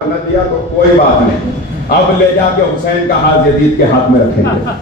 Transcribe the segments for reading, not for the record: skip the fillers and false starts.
نہ دیا تو کوئی بات نہیں، اب لے جا کے حسین کا ہاتھ یزید کے ہاتھ میں رکھیں گے،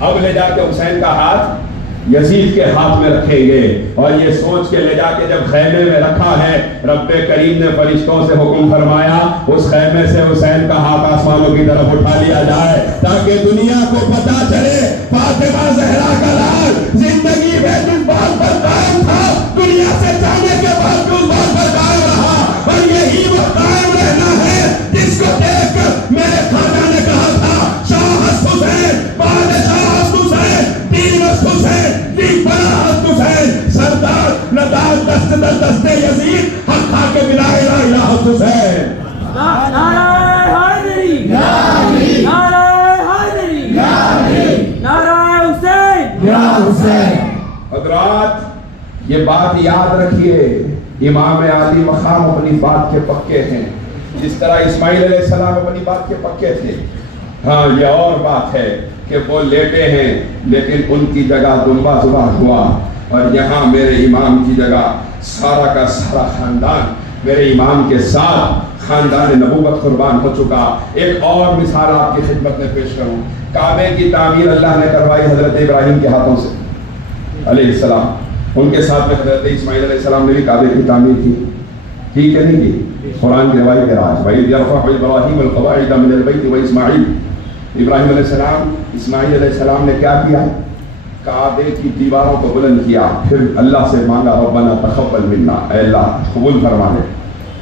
اب لے جا کے حسین کا ہاتھ یزید کے ہاتھ میں رکھیں گے، اور یہ سوچ کے لے جا کے جب خیمے میں رکھا ہے، رب کریم نے فرشتوں سے حکم فرمایا اس خیمے سے حسین کا ہاتھ آسمانوں کی طرف اٹھا لیا جائے تاکہ دنیا کو پتا چلے فاطمہ زہرا کا راز زندگی میں جس بات پر قائم تھا دنیا سے جانے کے بعد اس بات پر قائم رہا، اور یہی وہ قائم رہنا ہے جس کو دیکھ کر میرے خانہ نے کہا تھا شاہ حسین، بادشاہ حسین، دین حسین، دین بنا حسین، سردار ندار دست در دست یزید، حق کھا کے ملا الہ الہ حسین۔ نعرہ حیدری، نعرہ حیدری، نعرہ حسین، یا حسین۔ حضرات یہ بات یاد رکھیے، امام عالی مقام اپنی بات کے پکے ہیں، جس طرح اسماعیل علیہ السلام اپنی بات کے پکے تھے۔ ہاں یہ اور بات ہے کہ وہ لیٹے ہیں لیکن ان کی جگہ دمبا ذبح ہوا، اور یہاں میرے امام کی جگہ سارا کا سارا خاندان میرے امام کے ساتھ خاندان نبوت قربان ہو چکا۔ ایک اور مثال آپ کی خدمت میں پیش کروں، کعبے کی تعمیر اللہ نے کروائی حضرت ابراہیم کے ہاتھوں سے علیہ السلام، ان کے ساتھ میں حضرت اسماعیل علیہ السلام نے بھی کعبے کی تعمیر کی کہ نہیں کی؟ قرآن کی روایت ہے آج وَإِذْ يَرْفَعُ إِبْرَاهِيمُ الْقَوَاعِدَ مِنَ الْبَيْتِ وَإِسْمَاعِيلُ، ابراہیم علیہ السلام اسماعیل علیہ السلام نے کیا کیا؟ کعبے کی دیواروں کو بلند کیا، پھر اللہ سے مانگا ربنا تقبل منا، اے اللہ قبول فرما لے،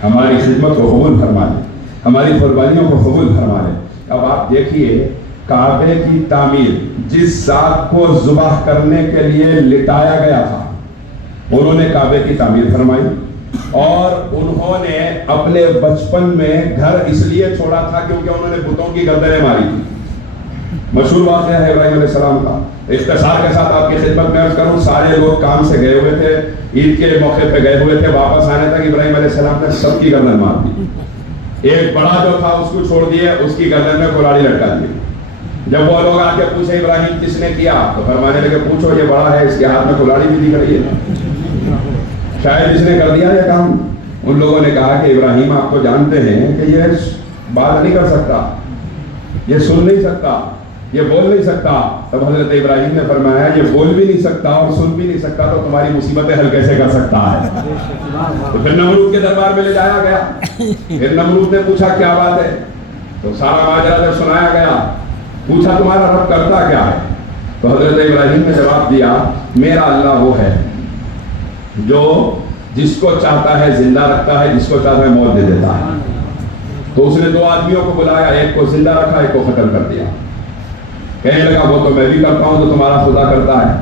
ہماری خدمت کو قبول فرما لے، ہماری قربانیوں کو قبول فرما لے۔ اب آپ دیکھیے کعبے کی تعمیر جس ذات کو ذبح کرنے کے لیے لٹایا گیا تھا انہوں نے کعبے کی تعمیر فرمائی، اور انہوں نے اپنے بچپن میں گھر اس لیے چھوڑا تھا کیونکہ انہوں نے بتوں کی گردنیں ماری تھی۔ مشہور واقعہ ہے ابراہیم علیہ السلام کا، اختصار کے ساتھ آپ کی خدمت میں عرض کروں، سارے لوگ کام سے گئے ہوئے تھے، عید کے موقع پہ گئے ہوئے تھے، واپس آنے تک ابراہیم علیہ السلام نے سب کی گردن مار دی، ایک بڑا جو تھا اس کو چھوڑ دیے، اس کی گردن میں کلاڑی لٹکا دی۔ جب وہ لوگ آ کے پوچھے ابراہیم کس نے کیا تو فرمانے لگے پوچھو یہ بڑا ہے، اس کے ہاتھ میں کلاڑی بھی دکھ رہی ہے، شاید اس نے کر دیا یہ کام۔ ان لوگوں نے کہا کہ ابراہیم آپ تو جانتے ہیں کہ یہ بات نہیں کر سکتا، یہ سن نہیں سکتا، یہ بول نہیں سکتا۔ تب حضرت ابراہیم نے فرمایا یہ بول بھی نہیں سکتا اور سن بھی نہیں سکتا تو تمہاری مصیبتیں حل کیسے کر سکتا ہے؟ تو پھر نمرود کے دربار میں لے جایا گیا، پھر نمرود نے پوچھا کیا بات ہے، تو سارا ماجرا جب سنایا گیا، پوچھا تمہارا رب کرتا کیا ہے؟ تو حضرت ابراہیم نے جواب دیا میرا اللہ وہ ہے جو جس کو چاہتا ہے زندہ رکھتا ہے، جس کو چاہتا ہے موت دے دیتا ہے۔ تو اس نے دو آدمیوں کو بلایا، ایک کو زندہ رکھا، ایک کو قتل کر دیا۔ کہنے لگا وہ تو میں بھی کرتا ہوں تو تمہارا خدا کرتا ہے،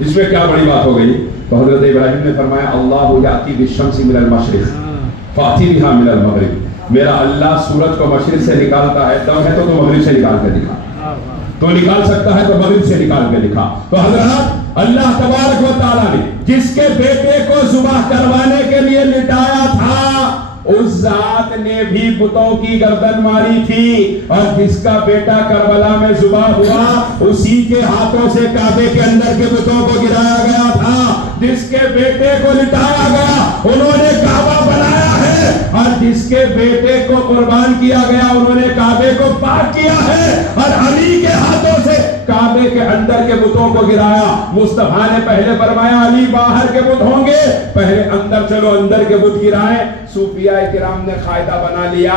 اس میں کیا بڑی بات ہو گئی؟ تو حضرت ابراہیم نے فرمایا اللہ یاتی بالشمس من المشرق فاتی بہا من المغرب، میرا اللہ سورج کو مشرق سے نکالتا ہے، دم ہے تو مغرب سے نکال کے دکھا، تو نکال سکتا ہے تو مغرب سے نکال کے دکھا۔ تو حضرات اللہ تبارک و تعالیٰ نے جس کے بیٹے کو ذبح کروانے کے لیے لٹایا تھا اس ذات نے بھی بتوں کی گردن ماری تھی، اور جس کا بیٹا کربلا میں ذبح ہوا اسی کے ہاتھوں سے کعبے کے اندر کے بتوں کو گرایا گیا تھا۔ جس کے بیٹے کو لٹایا گیا انہوں نے کعبہ بنایا ہے، اور جس کے بیٹے کو قربان کیا گیا انہوں نے کعبے کو پاک کیا ہے، اور علی کے ہاتھوں سے کعبے کے اندر کے بتوں کو گرایا۔ مصطفیٰ نے پہلے فرمایا علی باہر کے بت ہوں گے، پہلے اندر چلو اندر کے بت گرائیں۔ صوفیاء کرام نے قاعدہ بنا لیا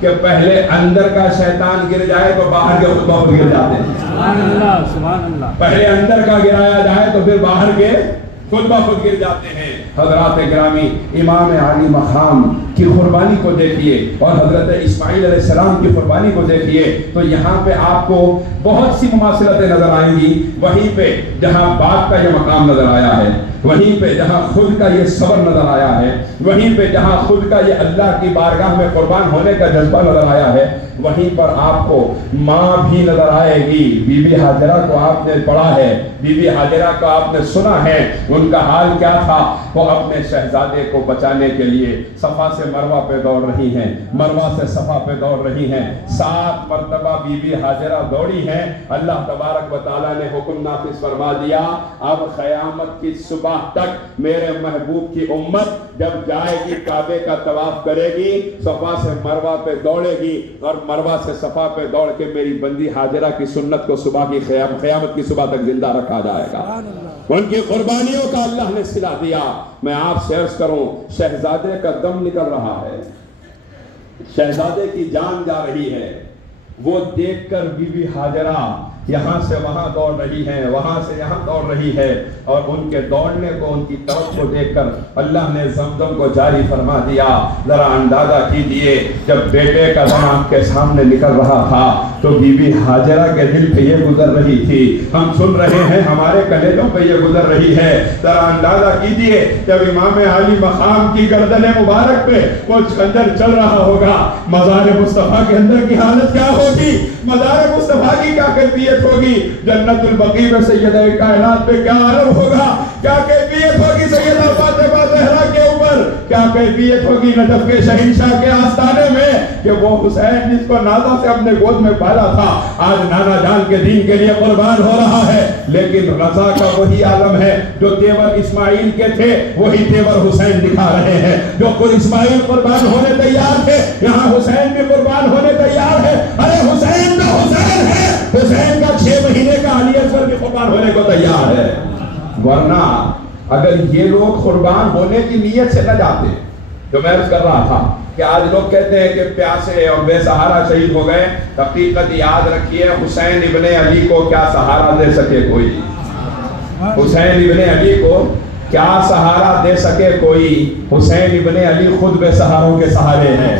کہ پہلے اندر کا شیطان گر جائے تو باہر کے خطبہ پر گر جاتے ہیں، سبحان اللہ، سبحان اللہ، پہلے اندر کا گرایا جائے تو پھر باہر کے خود بخود گر جاتے ہیں۔ حضرات گرامی امام عالی مقام کی قربانی کو دیکھیے اور حضرت اسماعیل علیہ السلام کی قربانی کو دیکھیے تو یہاں پہ آپ کو بہت سی مماثلتیں نظر آئیں گی۔ وہیں پہ جہاں باپ کا یہ مقام نظر آیا ہے، وہیں پہ جہاں خود کا یہ صبر نظر آیا ہے، وہیں پہ جہاں خود کا یہ اللہ کی بارگاہ میں قربان ہونے کا جذبہ نظر آیا ہے، وہیں پر آپ کو ماں بھی نظر آئے گی۔ بی بی ہاجرہ کو آپ نے پڑھا ہے، بی بی ہاجرہ کو آپ نے سنا ہے، ان کا حال کیا تھا؟ وہ اپنے شہزادے کو بچانے کے لیے صفا سے مروہ پہ دوڑ رہی ہیں، مروہ سے صفا پہ دوڑ رہی ہیں، 7 مرتبہ بی بی ہاجرہ دوڑی ہیں۔ اللہ تبارک و تعالیٰ نے حکم نافذ فرما دیا اب قیامت کی صبح صبح تک میرے محبوب کی امت جب جائے گی کعبے کا طواف کرے گی، صفا سے مروہ پہ دوڑے گی اور مروہ سے صفا پہ دوڑ کے میری بندی ہاجرہ کی سنت کو صبح کی قیامت کی صبح تک زندہ رکھا جائے گا۔ ان کی قربانیوں کا اللہ نے صلہ دیا۔ میں آپ سے عرض کروں، شہزادے کا دم نکل رہا ہے، شہزادے کی جان جا رہی ہے، وہ دیکھ کر بی بی ہاجرہ یہاں سے وہاں دوڑ رہی ہے، وہاں سے یہاں دوڑ رہی ہے، اور ان کے دوڑنے کو، ان کی طرف کو دیکھ کر اللہ نے زمزم کو جاری فرما دیا۔ ذرا اندازہ کیجئے، جب بیٹے کا دم آپ کے سامنے نکل رہا تھا تو بی بی ہاجرہ کے دل پہ یہ گزر رہی تھی، ہم سن رہے ہیں، ہمارے کلیجوں پہ یہ گزر رہی ہے۔ ذرا اندازہ کیجئے، جب امام علی مقام کی گردن مبارک پہ وہ خنجر چل رہا ہوگا، مزار مصطفیٰ کے اندر کی حالت کیا ہوگی، مزار مصطفیٰ کی کیا کیفیت ہوگی، جنت البقیع میں سیدہ کائنات پہ کیا عالم ہوگا، کیا کیفیت ہوگی سیدہ فاطمہ زہرا کے اوپر، کیا کیفیت ہوگی نجف کے شہنشاہ کے آستانے میں کہ وہ حسین جس کو نازا سے اپنے گود میں پالا تھا آج نانا جان کے دین کے لیے قربان ہو رہا ہے، لیکن رضا کا وہی عالم ہے جو تیور اسماعیل کے تھے، وہی تیور حسین دکھا رہے ہیں۔ جو اسماعیل قربان ہونے تیار تھے، یہاں حسین بھی قربان ہونے تیار ہے۔ ارے حسین تو حسین ہے، حسین کا 6 مہینے کا علی اصغر بھی قربان ہونے کو تیار ہے۔ ورنہ اگر یہ لوگ قربان ہونے کی نیت سے نہ جاتے، جو میں عرض کر رہا تھا کہ آج لوگ کہتے ہیں کہ پیاسے اور بے سہارا شہید ہو گئے، حقیقت یاد رکھیے، حسین ابن علی کو کیا سہارا دے سکے کوئی، حسین ابن علی کو کیا سہارا دے سکے کوئی، حسین ابن علی خود بے سہاروں کے سہارے ہیں۔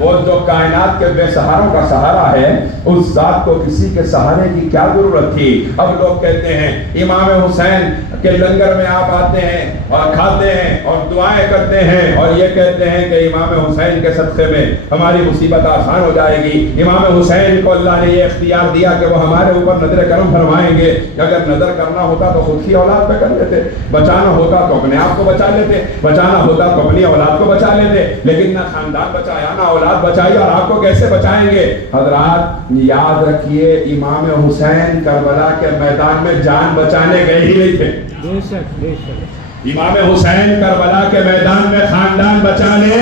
وہ جو کائنات کے بے سہاروں کا سہارا ہے، اس ذات کو کسی کے سہارے کی کیا ضرورت تھی۔ اب لوگ کہتے ہیں امام حسین کے لنگر میں آپ آتے ہیں اور کھاتے ہیں اور دعائیں کرتے ہیں اور یہ کہتے ہیں کہ امام حسین کے صدقے میں ہماری مصیبت آسان ہو جائے گی، امام حسین کو اللہ نے یہ اختیار دیا کہ وہ ہمارے اوپر نظر کرم فرمائیں گے۔ اگر نظر کرنا ہوتا تو خود کی اولاد پہ کر لیتے، بچانا ہوتا تو اپنے آپ کو بچا لیتے، بچانا ہوتا تو اپنی اولاد کو بچا لیتے، لیکن نہ خاندان بچایا، نہ اولاد بچائی، اور آپ کو کیسے بچائیں گے؟ حضرات یاد رکھیے، امام حسین کربلا کے میدان میں جان بچانے گئے ہی نہیں تھے۔ بے شک بے شک، امام حسین کربلا کے میدان میں خاندان بچانے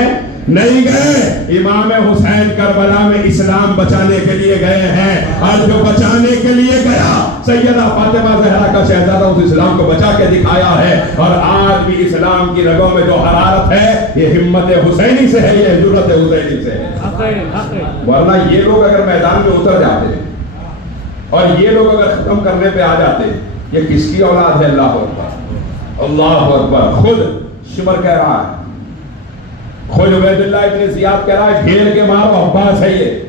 نہیں گئے، امام حسین کربلا میں اسلام بچانے کے لیے گئے ہیں۔ آج جو بچانے کے لیے گیا، سیدہ فاطمہ زہرا کا شہزادہ اس اسلام کو بچا کے دکھایا ہے، اور آج بھی اسلام کی رگوں میں جو حرارت ہے یہ ہمت حسینی سے ہے، یہ جرأت حسینی سے ہے۔ ورنہ یہ لوگ اگر میدان میں اتر جاتے اور یہ لوگ اگر ختم کرنے پہ آ جاتے، یہ کس کی اولاد ہے؟ اللہ اکبر، اللہ اکبر۔ خود شمر کہہ رہا ہے، خود عبید اللہ ابن زیاد کہہ رہا ہے، گھیر کے مارو، عباس ہے یہ،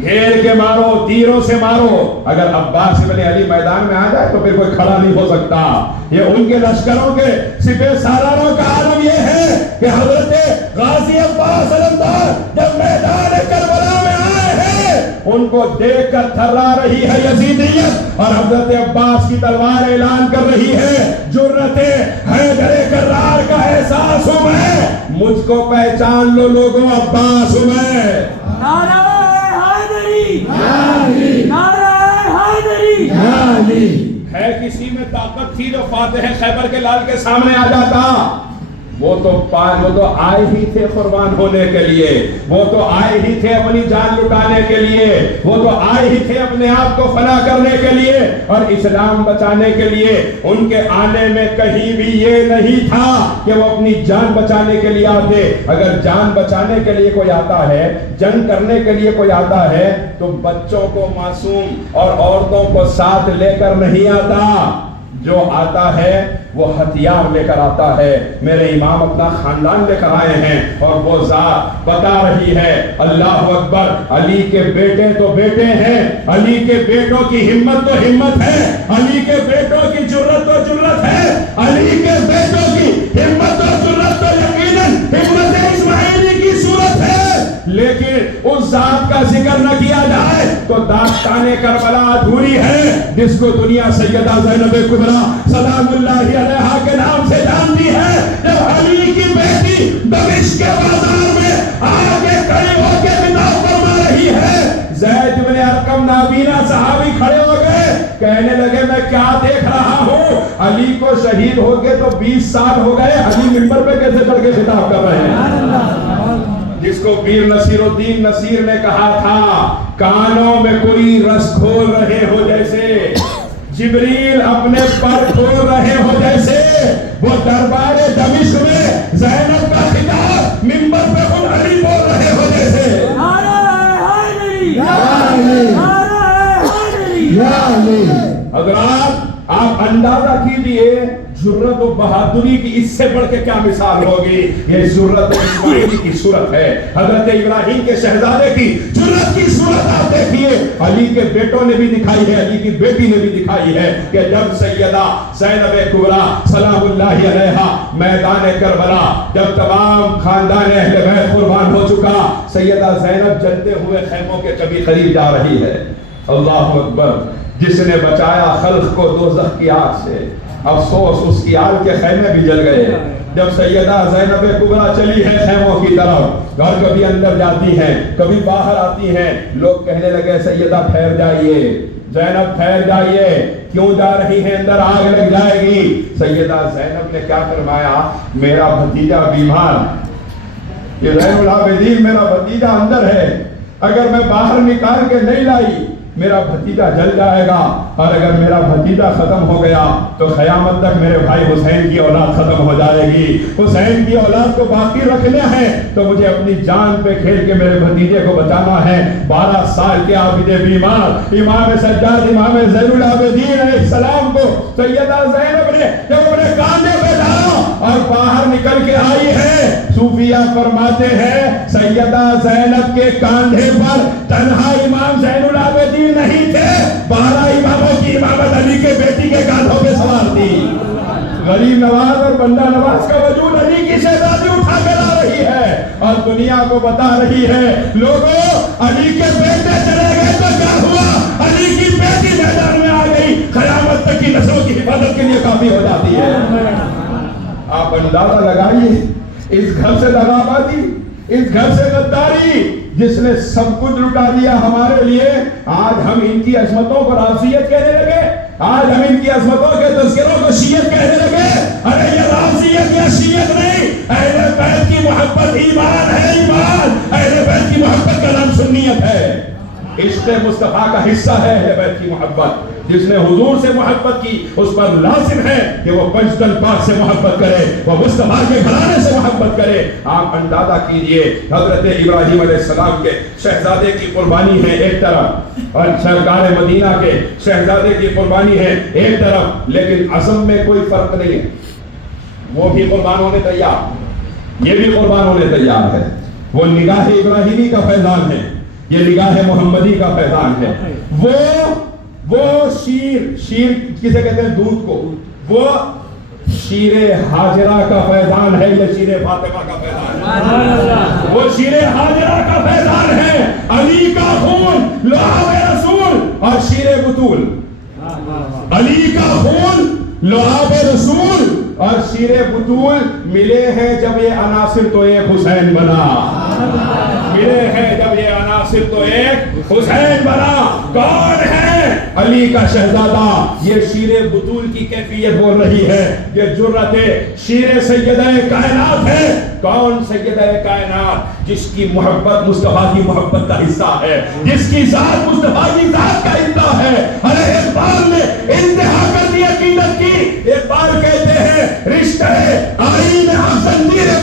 گھیر کے مارو، تیروں سے مارو۔ اگر عباس ابن علی میدان میں آ جائے تو پھر کوئی کھڑا نہیں ہو سکتا۔ یہ ان کے لشکروں کے سپہ سالاروں کا عالم یہ ہے کہ حضرت غازی عباس علمدار جب میدان کربلا میں آئے ہیں، ان کو دیکھ کر تھرا رہی ہے یزیدیت، اور حضرت عباس کی تلوار اعلان کر رہی ہے، جرأت حیدر کرار کا احساس ہوں میں، مجھ کو پہچان لو لوگوں، عباس ہوں میں۔ نعرہ حیدری، نعرہ حیدری، ہے کسی میں طاقت تھی جو فاتح خیبر کے لال کے سامنے آ جاتا؟ وہ تو آئے ہی تھے قربان ہونے کے لیے، وہ تو آئے ہی تھے اپنی جان لٹانے کے لیے، وہ تو آئے ہی تھے اپنے آپ کو فنا کرنے کے لیے اور اسلام بچانے کے لیے۔ ان کے آنے میں کہیں بھی یہ نہیں تھا کہ وہ اپنی جان بچانے کے لیے آتے۔ اگر جان بچانے کے لیے کوئی آتا ہے، جنگ کرنے کے لیے کوئی آتا ہے، تو بچوں کو معصوم اور عورتوں کو ساتھ لے کر نہیں آتا، جو آتا ہے وہ ہتھیار لے کر آتا ہے۔ میرے امام اپنا خاندان لے کر آئے ہیں، اور وہ ذات بتا رہی ہے، اللہ اکبر، علی کے بیٹے تو بیٹے ہیں، علی کے بیٹوں کی ہمت تو ہمت ہے، علی کے بیٹوں کی جرأت تو جرأت ہے، علی کے بیٹوں کی ہمت تو جرأت تو یقیناً ہمت اسماعیلی کی صورت ہے۔ لیکن اس ذات کا ذکر نہ کیا جائے تو داستان کربلا ادھوری ہے، جس کو دنیا سیدہ زینب کبریٰ سلام اللہ علیہا کے نام سے جانتی ہے۔ جب علی کی بیٹی دمشق کے بازار میں آگے کھڑی ہو کے خطاب فرما رہی ہے، زید بن ارقم نابینا صحابی کھڑے ہو گئے، کہنے لگے میں کیا دیکھ رہا ہوں؟ علی ہو گئے تو 20 سال ہو گئے، علی ممبر پہ کیسے چڑھ کے خطاب کر رہے ہیں؟ جس کو پیر نصیر الدین نصیر نے کہا تھا کانوں میں کوئی رس کھول رہے ہو جیسے، جبریل اپنے پر کھول رہے ہو جیسے، وہ دربار دمشق میں زینب کا خطاب ممبر پہ خود علی بول رہے ہو جیسے۔ حضرات آپ اندازہ کیجئے جرت و بہادری کی اس سے بڑھ کے کیا مثال ہوگی۔ یہ جرت اسماعیلی کی صورت ہے، حضرت ابراہیم کے شہزادے کی جرت کی صورت آپ دیکھیے، علی کے بیٹوں نے بھی دکھائی ہے، علی کی بیٹی نے بھی دکھائی ہے کہ جب سیدہ زینب کبریٰ سلام اللہ علیہا میدان کربلا، جب تمام خاندان اہل بیت قربان ہو چکا، سیدہ زینب جلتے ہوئے خیموں کے کبھی قریب جا رہی ہے۔ اللہ اکبر، جس نے بچایا خلق کو دوزخ کی آگ سے، افسوس اس کی آل کے خیمے بھی جل گئے۔ جب سیدہ زینب کبریٰ چلی ہے خیموں کی طرف، اور کبھی اندر جاتی ہیں کبھی باہر آتی ہیں، لوگ کہنے لگے سیدہ ٹھہر جائیے، زینب ٹھہر جائیے، کیوں جا رہی ہیں اندر، آگ لگ جائے گی۔ سیدہ زینب نے کیا فرمایا، میرا بھتیجا بیمار، یہ زین العابدین میرا بھتیجا اندر ہے، اگر میں باہر نکال کے نہیں لائی میرا بھتیجا جل جائے گا، اور اگر میرا بھتیجا ختم ہو گیا تو قیامت تک میرے بھائی حسین کی اولاد ختم ہو جائے گی۔ حسین کی اولاد کو باقی رکھنا ہے تو مجھے اپنی جان پہ کھیل کے میرے بھتیجے کو بچانا ہے۔ 12 سال کے عابد بیمار امام سجاد امام زین العابدین علیہ السلام کو سیدہ زینب نے جب اپنے کاندھے پہ ڈالا اور باہر نکل کے آئی ہے، صوفیہ فرماتے ہیں سیدہ زینب کے کاندھے پر تنہا امام زین العابدین نہیں تھے، 12 اماموں کی امامت علی کے بیٹی کے کاندھوں پہ سوار تھی۔ غریب نواز اور بندہ نواز کا وجود علی کی شہزادی اٹھا کے لا رہی ہے اور دنیا کو بتا رہی ہے لوگوں علی کے بیٹے چلے گئے تو کیا ہوا، علی کی بیٹی میدان میں آ گئی، قیامت تک کی نسلوں کی حفاظت کے لیے کافی ہو جاتی ہے۔ آپ اندازہ لگائیے اس گھر سے دغابازی، اس گھر سے غداری، جس نے سب کچھ لٹا دیا ہمارے لیے، آج ہم ان کی عظمتوں کو رافضیت کہنے لگے، آج ہم ان کی عظمتوں کے تذکروں کو شیعت کہنے لگے۔ ارے یہ رافضیت یا شیعت نہیں، اہل بیت کی محبت ایمان ہے، ایمان، اہل بیت کی محبت کا نام سنیت ہے۔ عشق مصطفیٰ کا حصہ ہے اہل بیت کی محبت۔ جس نے حضور سے محبت کی اس پر لازم ہے کہ وہ پنجتن پاک سے محبت کرے، وہ مصطفیٰ کے گھرانے سے محبت کرے۔ آپ اندازہ کیجئے حضرت ابراہیم علیہ السلام کے شہزادے کی قربانی ہے ایک طرف، اور سرکار مدینہ کے شہزادے کی قربانی ہے ایک طرف، لیکن عزم میں کوئی فرق نہیں ہے۔ وہ بھی قربان ہونے تیار، یہ بھی قربان ہونے تیار ہے۔ وہ نگاہ ابراہیمی کا فیضان ہے، یہ نگاہ محمدی کا فیضان ہے۔ وہ شیر کسے کہتے ہیں، دودھ کو، وہ شیر حاجرہ کا فیضان ہے، یہ شیر فاطمہ کا فیضان ہے۔ وہ شیر حاجرہ کا فیضان ہے، علی کا خون لعاب رسول اور شیر بطول، علی کا خون لعاب رسول اور شیر بطول ملے ہیں جب یہ عناصر تو ایک حسین بنا، ملے ہیں جب یہ عناصر تو ایک حسین بنا۔ کون ہے علی کا شہزادہ، یہ شیر بطول کی کیفیت بول رہی ہے، یہ جرت شیر سیدہ کائنات ہے۔ کون سیدہ کائنات؟ جس کی محبت مصطفیٰ کی محبت کا حصہ ہے، جس کی ذات مصطفیٰ کی ذات کا حصہ ہے۔ ارے اقبال نے انتہا کر دی عقیدت کی، اقبال کہتے ہیں رشتہ آئین حسن دیر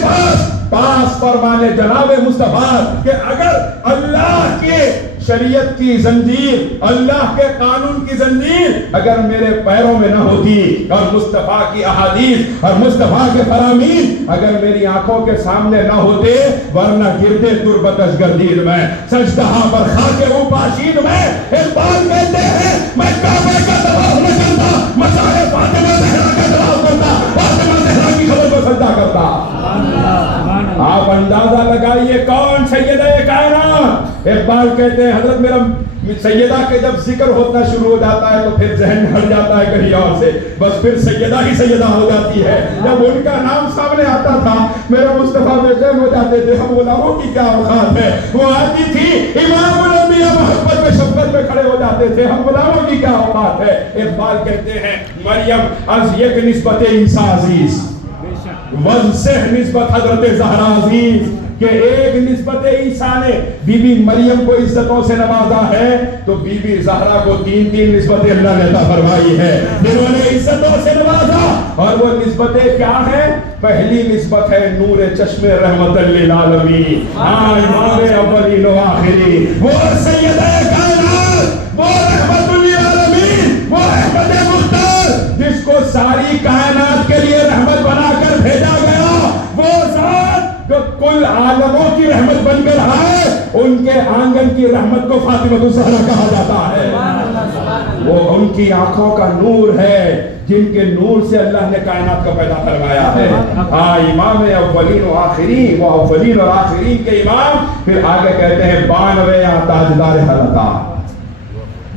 پاس فرمانے جناب مصطفیٰ کہ اگر اللہ کے شریعت کی زنجیر، اللہ کے قانون کی زنجیر اگر میرے پیروں میں نہ ہوتی، اور مصطفیٰ کی احادیث اور مصطفیٰ کے فرامین اگر میری آنکھوں کے سامنے نہ ہوتے، ورنہ گردے تربتش گردید میں، سجدہاں پر خاک او پاشید میں۔ اقبال کہتے ہیں میں کعبے کا طواف نہ کرتا، مشاعر فاطمہ زہرا کا طواف کرتا، فاطمہ زہرا کی قبر کو سجدہ کرتا۔ آپ اندازہ لگائیے کون سیدہ کائنات۔ اقبال کہتے ہیں حضرت میرا سیدہ کے جب ذکر ہونا شروع ہو جاتا ہے تو پھر ذہن ہٹ جاتا ہے کہیں اور سے، بس پھر سیدہ ہی سیدہ ہو جاتی ہے۔ جب ان کا نام سامنے آتا تھا میرا مصطفیٰ بے چین ہو جاتے تھے، ہم غلاموں کی کیا اوقات ہے۔ وہ آتی تھی امام الانبیاء محبت میں شفقت میں کھڑے ہو جاتے چاہتے تھے ہم غلاموں کی کیا اوقات ہے. اقبال کہتے ہیں مریم از یک نسبت عیسیٰ عزیز وز نسبت حضرت زہرا عزیز، کہ ایک نسبت عیسیٰ نے بی بی مریم کو عزتوں سے نوازا ہے تو بی بی زہرا کو تین نسبتیں اللہ نے عطا فرمائی ہے جنہوں نے عزتوں سے نوازا. اور وہ نسبتیں کیا ہیں؟ پہلی نسبت ہے نور چشم رحمت للعالمین، امام اولین و آخرین، وہ سید کائنات، وہ رحمت للعالمین، وہ رحمت مختار جس کو ساری کائنات کے لیے رحمت بنا کر بھیجا گیا، وہ ذات جو کل عالموں کی رحمت بن کر آئے، ان کے آنگن کی رحمت کو فاطمہ الزہرا کہا جاتا ہے. وہ ان کی آنکھوں کا نور ہے جن کے نور سے اللہ نے کائنات کو پیدا فرمایا ہے. امام اولین و آخرین، وہ اولین اور آخرین کے امام. پھر آگے کہتے ہیں بانوے تاجدار حلقہ،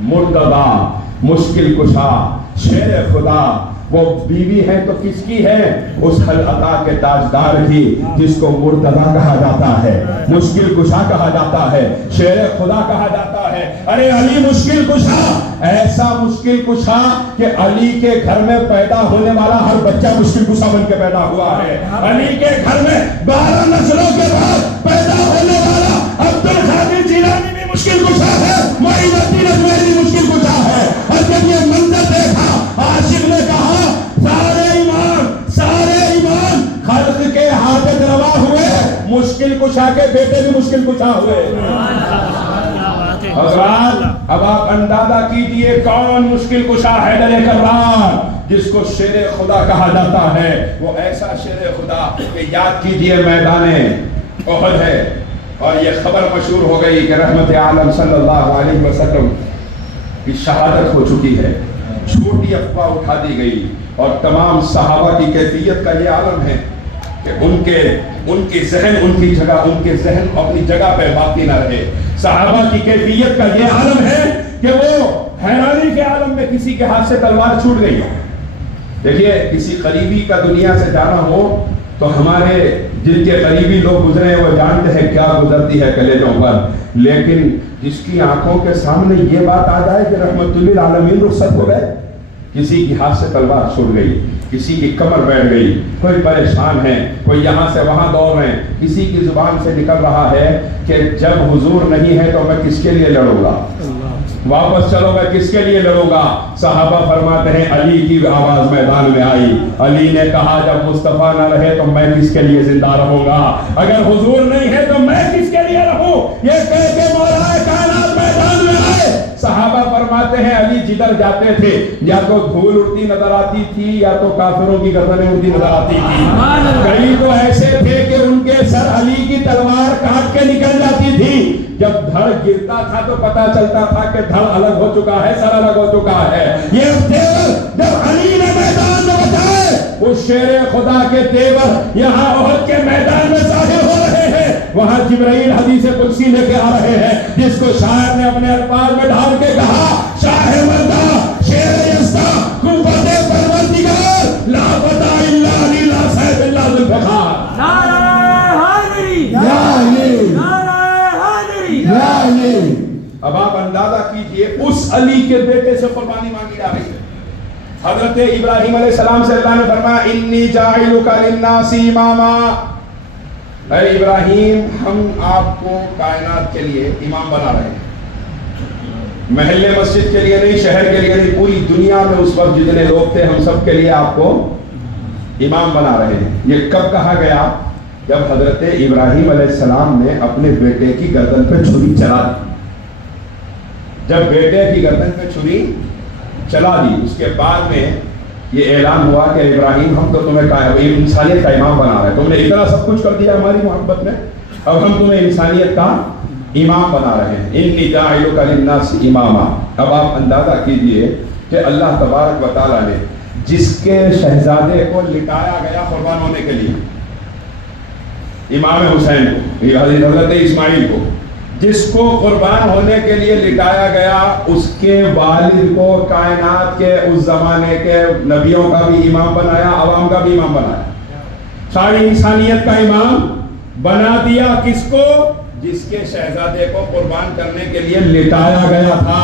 مرتضی، مشکل کشا، شیر خدا. وہ بیوی ہے تو کس کی ہے؟ اس حلقہ کے تاجدار کی جس کو مرتضی کہا جاتا ہے، مشکل کشا کہا جاتا ہے، شیر خدا کہا جاتا ہے. ارے علی مشکل کشا، ایسا مشکل کشا کہ علی کے گھر میں پیدا ہونے والا ہر بچہ مشکل کشا بن کے پیدا ہوا ہے. علی کے گھر میں 12 نسلوں کے بعد پیدا ہونے والا عبد القادر جیلانی بھی مشکل کشا ہے، معین الدین اجمیری مشکل کشا ہے. اور جب یہ منظر دیکھا عاشق نے کہا سارے ایمان خلق کے حاجت روا ہوئے، مشکل کشا کے بیٹے بھی مشکل کشا ہوئے. حضرات اب آپ اندازہ کیجئے کون مشکل کشا حیدر کرار جس کو شیر خدا کہا جاتا ہے. وہ ایسا شیر خدا کہ یاد کیجئے میدان احد ہے اور یہ خبر مشہور ہو گئی کہ رحمت عالم صلی اللہ علیہ وسلم کی شہادت ہو چکی ہے. چھوٹی افواہ اٹھا دی گئی اور تمام صحابہ کی کیفیت کا یہ عالم ہے کہ ان کے ذہن اپنی جگہ پہ باقی نہ رہے. صحابہ کی کیفیت کا یہ عالم ہے کہ وہ حیرانی کے عالم میں کسی کے ہاتھ سے تلوار چھوٹ گئی. دیکھیے کسی قریبی کا دنیا سے جانا ہو تو ہمارے جن کے قریبی لوگ گزرے وہ جانتے ہیں کیا گزرتی ہے کلیجوں پر، لیکن جس کی آنکھوں کے سامنے یہ بات آ جائے کہ رحمت للعالمین رخصت ہو گئے، کسی کی ہاتھ سے تلوار چھوٹ گئی، کسی کی کمر بیٹھ گئی، کوئی پریشان ہے، کوئی یہاں سے وہاں دوڑ رہے ہیں، کسی کی زبان سے نکل رہا ہے کہ جب حضور نہیں ہے تو میں کس کے لیے لڑوں گا، واپس چلو میں کس کے لیے لڑوں گا. صحابہ فرماتے ہیں علی کی آواز میدان میں آئی، علی نے کہا جب مصطفیٰ نہ رہے تو میں کس کے لیے زندہ رہوں گا، اگر حضور نہیں ہے تو میں کس کے لیے رہوں. یہ کہہ کے مولا کائنات میدان میں آئے. صحابہ فرماتے ہیں علی جدھر جاتے تھے یا تو دھول اڑتی نظر آتی تھی یا تو کافروں کی گردنیں اڑتی نظر آتی تھی. کئی تو ایسے تھے کہ ان کے سر علی کی تلوار کاٹ کے نکل جاتی تھی. جب دھڑ گرتا تھا تو پتا چلتا تھا کہ دھڑ الگ ہو چکا ہے، سر الگ ہو چکا ہے. یہ تیور جب علی نے میدان میں بچائے، اس شیر خدا کے تیور یہاں احد کے میدان میں ظاہر ہو رہے ہیں. وہاں جبرائیل حدیث قدسی لے کے آ رہے ہیں جس کو شاعر نے اپنے الفاظ میں ڈھال کے کہا شاہ مردہ شیر یستا قوت پروردگار لا فتح الا علی لا صاحب اللہ ذوالفقار. اب آپ اندازہ کیجئے اس علی کے بیٹے سے قربانی مانگی جا رہی ہے. حضرت ابراہیم علیہ السلام سے اللہ نے فرمایا انی جاعلک للناس اماما. اے ابراہیم ہم آپ کو کائنات کے لیے امام بنا رہے ہیں، محلے مسجد کے لیے نہیں، شہر کے لیے نہیں، پوری دنیا میں اس وقت جتنے لوگ تھے ہم سب کے لیے آپ کو امام بنا رہے ہیں. یہ کب کہا گیا؟ جب حضرت ابراہیم علیہ السلام نے اپنے بیٹے کی گردن پہ چھری چلا دی. جب بیٹے کی گردن پہ چھری چلا دی اس کے بعد میں یہ اعلان ہوا کہ ابراہیم ہم تو تمہیں انسانیت کا امام بنا رہے ہیں، تم نے اتنا سب کچھ کر دیا ہماری محبت میں، اب ہم تمہیں انسانیت کا امام بنا رہے ہیں. انی جاعلک للناس اماما. اب آپ اندازہ کیجئے کہ اللہ تبارک و تعالیٰ نے جس کے شہزادے کو لٹایا گیا قربان ہونے کے لیے، امام حسین کو، حضرت اسماعیل کو، جس کو قربان ہونے کے لیے لٹایا گیا، اس کے والد کو کائنات کے اس زمانے کے نبیوں کا بھی امام بنایا، عوام کا بھی امام بنایا، ساری انسانیت کا امام بنا دیا کس کو؟ جس کے شہزادے کو قربان کرنے کے لیے لٹایا گیا تھا،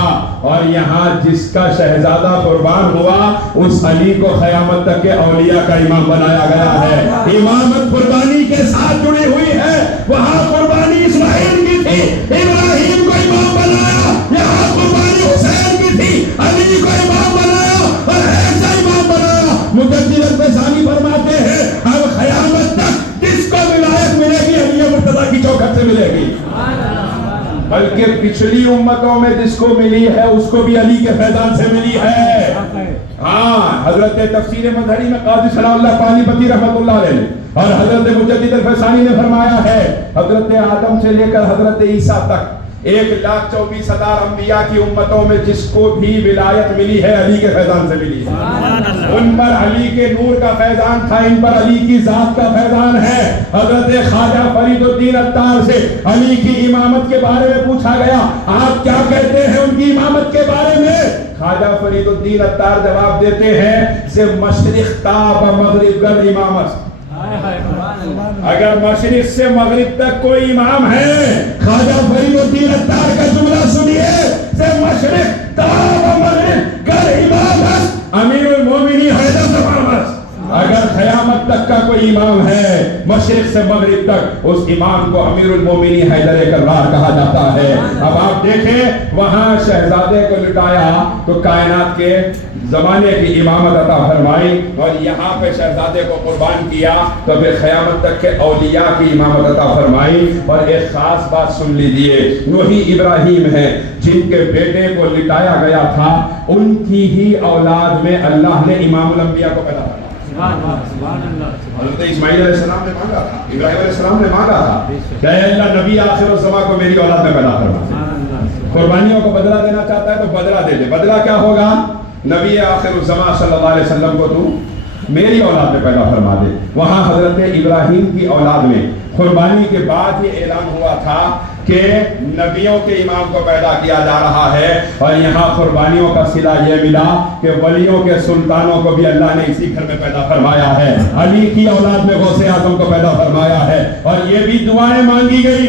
اور یہاں جس کا شہزادہ قربان ہوا اس علی کو قیامت تک کے اولیاء کا امام بنایا گیا ہے۔ امامت قربانی کے ساتھ جڑی ہوئی ہے۔ وہاں قربانی اسماعیل کی تھی، ابراہیم کو امام بنایا، یہاں قربانی حسین کی تھی، علی کو امام بنایا اور ایسا امام بنایا۔ مجدد الفسانی فرماتے ہیں اب قیامت تک جس کو ولایت ملے گی علی مرتضیٰ کی چوکھٹ سے ملے گی، بلکہ پچھلی امتوں میں جس کو ملی ہے اس کو بھی علی کے فیضان سے ملی ہے۔ ہاں، حضرت تفسیر مظہری میں قاضی صلاح اللہ پانی پتی رحمت اللہ علیہ اور حضرت مجدد الفسانی نے فرمایا ہے حضرت آدم سے لے کر حضرت عیسیٰ تک 1,24,000 انبیاء کی امتوں میں جس کو بھی ولایت ملی ہے علی کے فیضان سے ملی ہے۔ ان پر علی کے نور کا فیضان تھا، ان پر علی کی ذات کا فیضان ہے۔ حضرت خواجہ فرید الدین عطار سے علی کی امامت کے بارے میں پوچھا گیا آپ کیا کہتے ہیں ان کی امامت کے بارے میں؟ خواجہ فرید الدین عطار جواب دیتے ہیں سے مشرق تا مغرب گرد امامت، اگر مشرق سے مغرب تک کوئی امام ہے، خواجہ فرید الدین عطار کا جملہ سنیے، سے مشرق تا مغرب گر امامت امیر المومنین حیدر امامت۔ اگر قیامت تک کا کوئی امام ہے مشرق سے مغرب تک، اس امام کو امیر المومنین حیدر کرار کہا جاتا ہے۔ اب آپ دیکھیں وہاں شہزادے کو لٹایا تو کائنات کے زمانے کی امامت عطا فرمائی، اور یہاں پہ شہزادے کو قربان کیا تو پھر قیامت تک کے اولیاء کی امامت عطا فرمائی۔ اور ایک خاص بات سن لیجئے، وہی ابراہیم ہے جن کے بیٹے کو لٹایا گیا تھا، ان کی ہی اولاد میں اللہ نے امام الانبیاء کو پیدا کیا۔ حضرت اسماعیل علیہ السلام نے مانگا تھا، ابراہیم علیہ السلام نے مانگا تھا کہ اے اللہ نبی آخر الزمان کو میری اولاد میں پیدا فرما۔ قربانیوں کو بدلہ دینا چاہتا ہے تو بدلہ دے دے۔ بدلہ کیا ہوگا؟ نبی آخر الزمان صلی اللہ علیہ وسلم کو تو میری اولاد میں پیدا فرما دے۔ وہاں حضرت ابراہیم کی اولاد میں قربانی کے بعد یہ اعلان ہوا تھا کہ نبیوں کے امام کو پیدا کیا جا رہا ہے، اور یہاں قربانیوں کا صلہ یہ ملا کہ ولیوں کے سلطانوں کو بھی اللہ نے اسی گھر میں پیدا فرمایا ہے۔ علی کی اولاد میں غوث اعظم کو پیدا فرمایا ہے، اور یہ بھی دعائیں مانگی گئی۔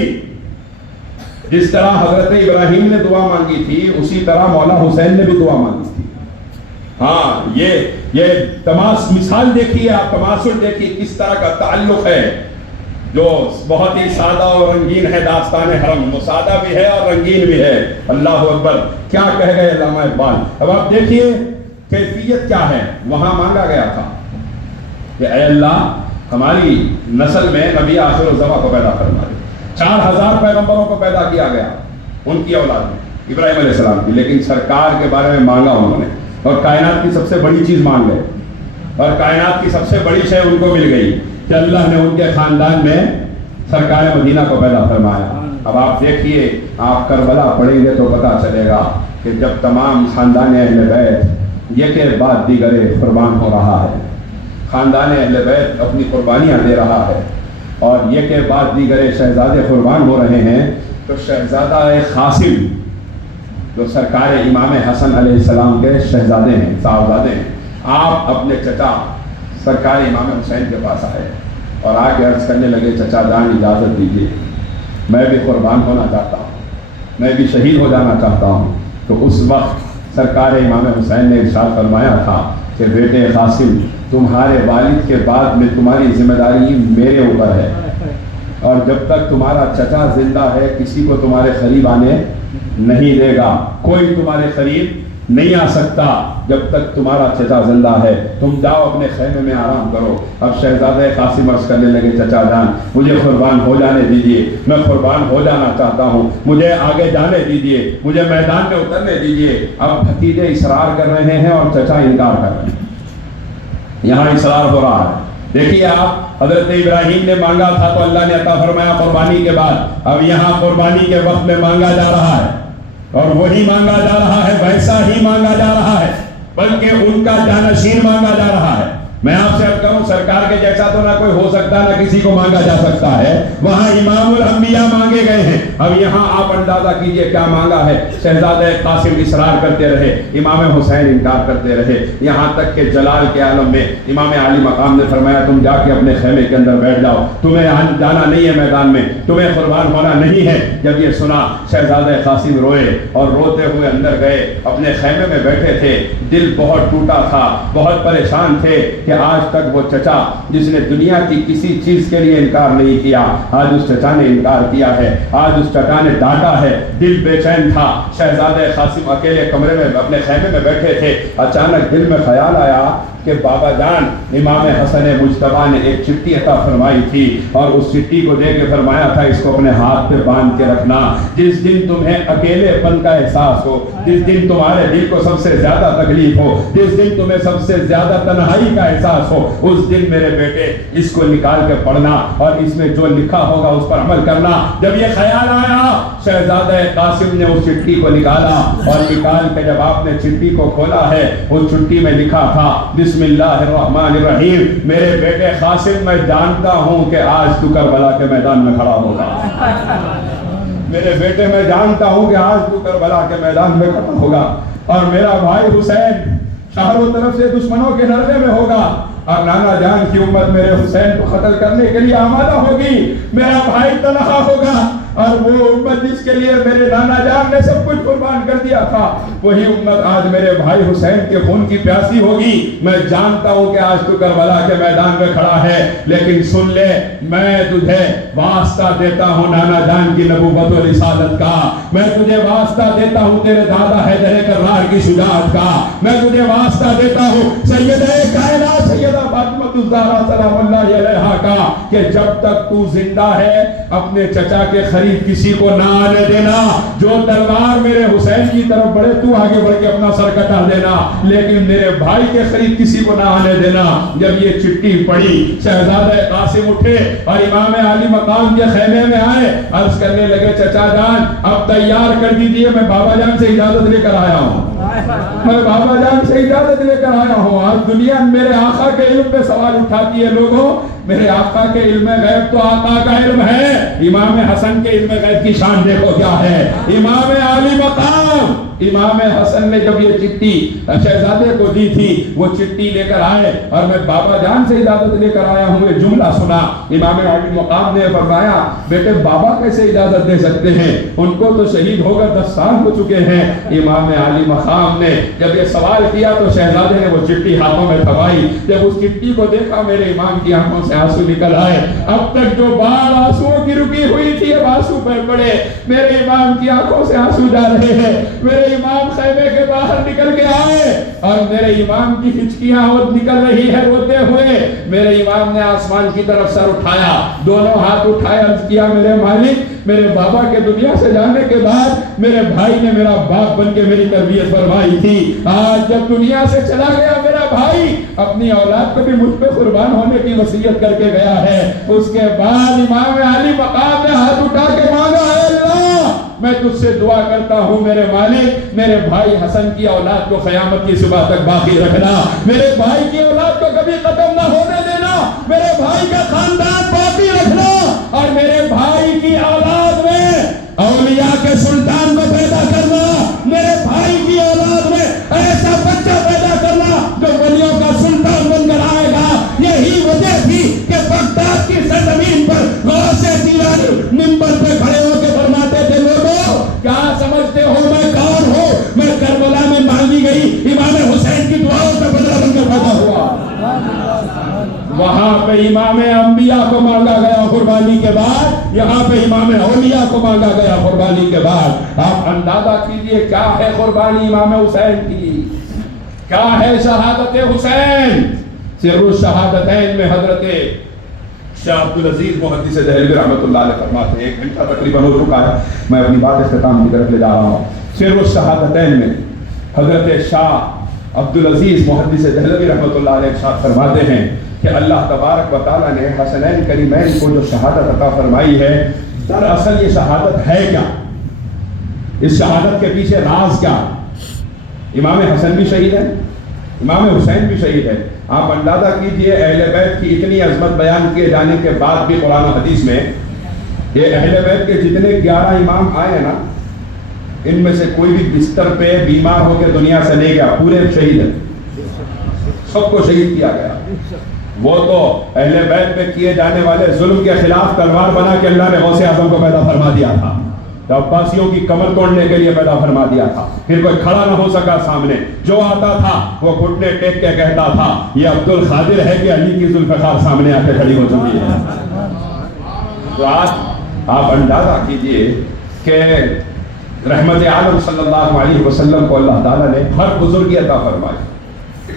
جس طرح حضرت ابراہیم نے دعا مانگی تھی اسی طرح مولا حسین نے بھی دعا مانگی تھی۔ ہاں، یہ مثال دیکھیے آپ، تماثل دیکھیے کس طرح کا تعلق ہے، جو بہت ہی سادہ اور رنگین ہے۔ داستان حرم سادہ بھی ہے اور رنگین بھی ہے۔ اللہ اکبر، کیا کہہ گئے علامہ اقبال۔ اب آپ دیکھیے کیفیت کیا ہے۔ وہاں مانگا گیا تھا کہ اے اللہ ہماری نسل میں نبی آخر الزمان کو پیدا فرما دے۔ 4000 پیغمبروں کو پیدا کیا گیا ان کی اولاد میں، ابراہیم علیہ السلام کی، لیکن سرکار کے بارے میں مانگا انہوں نے، اور کائنات کی سب سے بڑی چیز مانگ گئے، اور کائنات کی سب سے بڑی شے ان کو مل گئی کہ اللہ نے ان کے خاندان میں سرکار مدینہ کو پیدا فرمایا۔ اب آپ دیکھیے، آپ کربلا پڑھیں گے تو پتہ چلے گا کہ جب تمام خاندان اہل بیت یہ کے بعد دیگر قربان ہو رہا ہے، خاندان اہل بیت اپنی قربانیاں دے رہا ہے، اور یہ کے بعد دیگر شہزادے قربان ہو رہے ہیں، تو شہزادہ قاسم جو سرکار امام حسن علیہ السلام کے شہزادے ہیں، صاحبزادے ہیں، آپ اپنے چچا سرکار امام حسین کے پاس آئے اور آ کے عرض کرنے لگے چچا جان اجازت دیجیے، میں بھی قربان ہونا چاہتا ہوں، میں بھی شہید ہو جانا چاہتا ہوں۔ تو اس وقت سرکار امام حسین نے ارشاد فرمایا تھا کہ بیٹے قاسم، تمہارے والد کے بعد میں تمہاری ذمہ داری میرے اوپر ہے، اور جب تک تمہارا چچا زندہ ہے کسی کو تمہارے قریب آنے نہیں دے گا، کوئی تمہارے قریب نہیں آ سکتا جب تک تمہارا چچا زندہ ہے، تم جاؤ اپنے خیمے میں آرام کرو۔ اب شہزادہ قاسم عرض کرنے لگے چچا جان مجھے قربان ہو جانے دیجئے، میں قربان ہو جانا چاہتا ہوں، مجھے آگے جانے دیجئے، مجھے میدان میں اترنے دیجئے۔ اب بھتیجے اصرار کر رہے ہیں اور چچا انکار کر رہے ہیں، یہاں اصرار ہو رہا ہے۔ دیکھیے آپ، حضرت ابراہیم نے مانگا تھا تو اللہ نے عطا فرمایا قربانی کے بعد، اب یہاں قربانی کے وقت میں مانگا جا رہا ہے، اور وہی مانگا جا رہا ہے، ویسا ہی مانگا جا رہا ہے، بلکہ ان کا جانشین مانگا جا رہا ہے۔ میں آپ سے عرض کروں سرکار کے جیسا تو نہ کوئی ہو سکتا، نہ کسی کو مانگا جا سکتا ہے۔ وہاں امام الانبیاء مانگے گئے ہیں، اب یہاں آپ اندازہ کیجئے کیا مانگا ہے. شہزادہ قاسم اصرار کرتے رہے, امام حسین انکار کرتے رہے, یہاں تک کہ جلال کے عالم میں امام علی مقام نے فرمایا تم جا کے اپنے خیمے کے اندر بیٹھ جاؤ, تمہیں جانا نہیں ہے میدان میں, تمہیں قربان ہونا نہیں ہے. جب یہ سنا شہزادہ قاسم روئے اور روتے ہوئے اندر گئے, اپنے خیمے میں بیٹھے تھے, دل بہت ٹوٹا تھا, بہت پریشان تھے کہ آج تک وہ چچا جس نے دنیا کی کسی چیز کے لیے انکار نہیں کیا, آج اس چچا نے انکار کیا ہے, آج اس چچا نے ڈانٹا ہے. دل بے چین تھا. شہزادہ قاسم اکیلے کمرے میں اپنے خیمے میں بیٹھے تھے. اچانک دل میں خیال آیا کہ بابا جان امام حسن مجتبیٰ نے ایک چٹھی عطا فرمائی تھی اور اس چٹھی کو دے کے فرمایا تھا اس کو اپنے ہاتھ پہ باندھ کے رکھنا. جس دن تمہیں اکیلے پن کا احساس ہو, جس دن تمہارے دل کو سب سے زیادہ تکلیف ہو, جس دن تمہیں سب سے زیادہ تنہائی کا احساس ہو, اس دن میرے بیٹے اس کو نکال کے پڑھنا اور اس میں جو لکھا ہوگا اس پر عمل کرنا. جب یہ خیال آیا شہزادہ قاسم نے اس چٹھی کو نکالا اور نکال کے جب آپ نے چٹھی کو کھولا ہے اس چٹھی میں لکھا تھا بسم اللہ الرحمن الرحیم. میرے بیٹے قاسم میں جانتا ہوں کہ آج تو کربلا کے میدان میں کھڑا ہوگا. میرے بیٹے میں جانتا ہوں کہ آج تو کربلا کے میدان میں کھڑا ہوگا اور میرا بھائی حسین چاروں طرف سے دشمنوں کے نرغے میں ہوگا اور نانا جان کی امت میرے حسین کو قتل کرنے کے لیے آمادہ ہوگی. میرا بھائی تنہا ہوگا اور وہ امت جس کے لیے میرے نانا جان نے سب کچھ قربان کر دیا تھا, وہی امت آج میرے بھائی حسین کے خون کی پیاسی ہوگی. میں جانتا ہوں کہ آج تو کربلا کے میدان میں کھڑا ہے, لیکن سن لے میں تجھے واسطہ دیتا ہوں نانا جان کی نبوت و رسالت کا, میں تجھے واسطہ دیتا ہوں تیرے دادا حیدر کرار کی شجاعت کا, میں تجھے واسطہ دیتا ہوں سیدہ کائنات سیدہ فاطمہ الزہرا سلام اللہ علیہا کا کہ جب تک تو زندہ ہے اپنے چچا کے قریب کسی کو نہ آنے دینا. جو تلوار میرے حسین کی طرف بڑھے تو آگے بڑھ کے اپنا سر کٹا دینا, لیکن میرے بھائی کے قریب کسی کو نہ آنے دینا. جب یہ چٹھی پڑھی شہزادہ قاسم اٹھے اور امام علی مقام کے خیمے میں آئے, عرض کرنے لگے چچا جان اب تیار کر دیجئے, میں بابا جان سے اجازت لے کر آیا ہوں, میں بابا جان سے اجازت لے کر آیا ہوں. آج دنیا میرے آقا کے علم پہ سوال اٹھاتی ہے لوگوں, میرے آقا کے علم غیب تو آقا کا علم ہے. امام حسن کے علم غیب کی شان دیکھو کیا ہے. امام علی مقام امام حسن نے جب یہ چٹھی شہزادے کو دی تھی وہ چٹھی لے کر آئے اور میں بابا جان سے اجازت لے کر آیا ہوں. یہ جملہ سنا امام علی مقام نے فرمایا بیٹے بابا کیسے اجازت دے سکتے ہیں, ان کو تو شہید ہو کر 10 سال ہو چکے ہیں. امام علی مقام نے جب یہ سوال کیا تو شہزادے نے وہ چٹھی ہاتھوں میں تھمائی. جب اس چٹھی کو دیکھا میرے امام کی آنکھوں سے آنسو نکل آئے. اب تک جو بار آنسوؤں کی رکی ہوئی تھی اب آنسو پہ پڑے. میرے امام کی آنکھوں سے آنسو جا رہے ہیں. میرے امام خیمے کے باہر نکل کے آئے اور میرے امام کی ہچکیاں اور نکل رہی ہے روتے ہوئے. میرے امام نے آسمان کی طرف سر اٹھایا, دونوں ہاتھ اٹھائے, عرض کیا میرے مالک میرے بابا کے دنیا سے جانے کے بعد میرے بھائی نے میرا باپ بن کے میری تربیت فرمائی تھی. آج جب دنیا سے چلا گیا میرا بھائی اپنی اولاد کو بھی مجھ پہ قربان ہونے کی وصیت کر کے گیا ہے. اس کے بعد امام علی مقام نے ہاتھ اٹھا کے مانگا اے اللہ میں تجھ سے دعا کرتا ہوں میرے مالک میرے بھائی حسن کی اولاد کو قیامت کی صبح تک باقی رکھنا, میرے بھائی کی اولاد کو کبھی ختم نہ ہونے دینا, میرے بھائی کا خاندان باقی رکھنا اور میرے بھائی کی اولاد میں اولیاء کے سلطان کو پیدا کرنا, میرے بھائی کی اولاد میں ایسا بچہ پیدا کرنا جو ولیوں کا سلطان بن کر آئے گا. یہی وجہ تھی کہ بغداد کی سرزمین پر غوث جیلانی منبر پہ کھڑے ہو کے فرماتے تھے لوگوں کیا سمجھتے ہو میں کون ہوں, میں کربلا میں مانگی گئی امام حسین کی دعاؤں سے بدلہ بن کر پیدا ہوا. وہاں پہ امام انبیاء کو مانگا گیا قربانی کے بعد, یہاں پہ امام اولیاء کو مانگا گیا قربانی کے بعد. آپ اندازہ کیجئے کیا ہے قربانی امام حسین کی, کیا ہے شہادت حسین. سر الشہادتین میں حضرت شاہ عبدالعزیز محدث دہلوی رحمۃ اللہ علیہ فرماتے ہیں, 1 گھنٹہ تقریباً ہو چکا ہے, میں اپنی بات اختتام کی طرف لے جا رہا ہوں. سر الشہادتین میں حضرت شاہ عبدالعزیز محدث دہلوی رحمۃ اللہ علیہ ارشاد فرماتے ہیں کہ اللہ تبارک و تعالیٰ نے حسنین کریمین کو جو شہادت عطا فرمائی ہے دراصل یہ شہادت ہے کیا, اس شہادت کے پیچھے راز کیا. امام حسن بھی شہید ہے, امام حسین بھی شہید ہے. آپ اندازہ کیجئے اہل بیت کی اتنی عظمت بیان کیے جانے کے بعد بھی قرآن و حدیث میں یہ اہل بیت کے جتنے 11 امام آئے ہیں نا، ان میں سے کوئی بھی بستر پہ بیمار ہو کے دنیا سے نہیں گیا، پورے شہید ہیں، سب کو شہید کیا گیا۔ وہ تو اہل بیت پہ کیے جانے والے ظلم کے خلاف تلوار بنا کے اللہ نے غوث اعظم کو پیدا فرما دیا تھا، عباسیوں کی کمر توڑنے کے لیے پیدا فرما دیا تھا، پھر کوئی کھڑا نہ ہو سکا سامنے، جو آتا تھا وہ گھٹنے ٹیک کے کہتا تھا یہ عبد القادر ہے کہ علی کی ذوالفقار سامنے آ کے کھڑی ہو چکی ہے۔ تو آج آپ اندازہ کیجئے کہ رحمت عالم صلی اللہ علیہ وسلم کو اللہ تعالیٰ نے ہر بزرگی عطا فرمائی،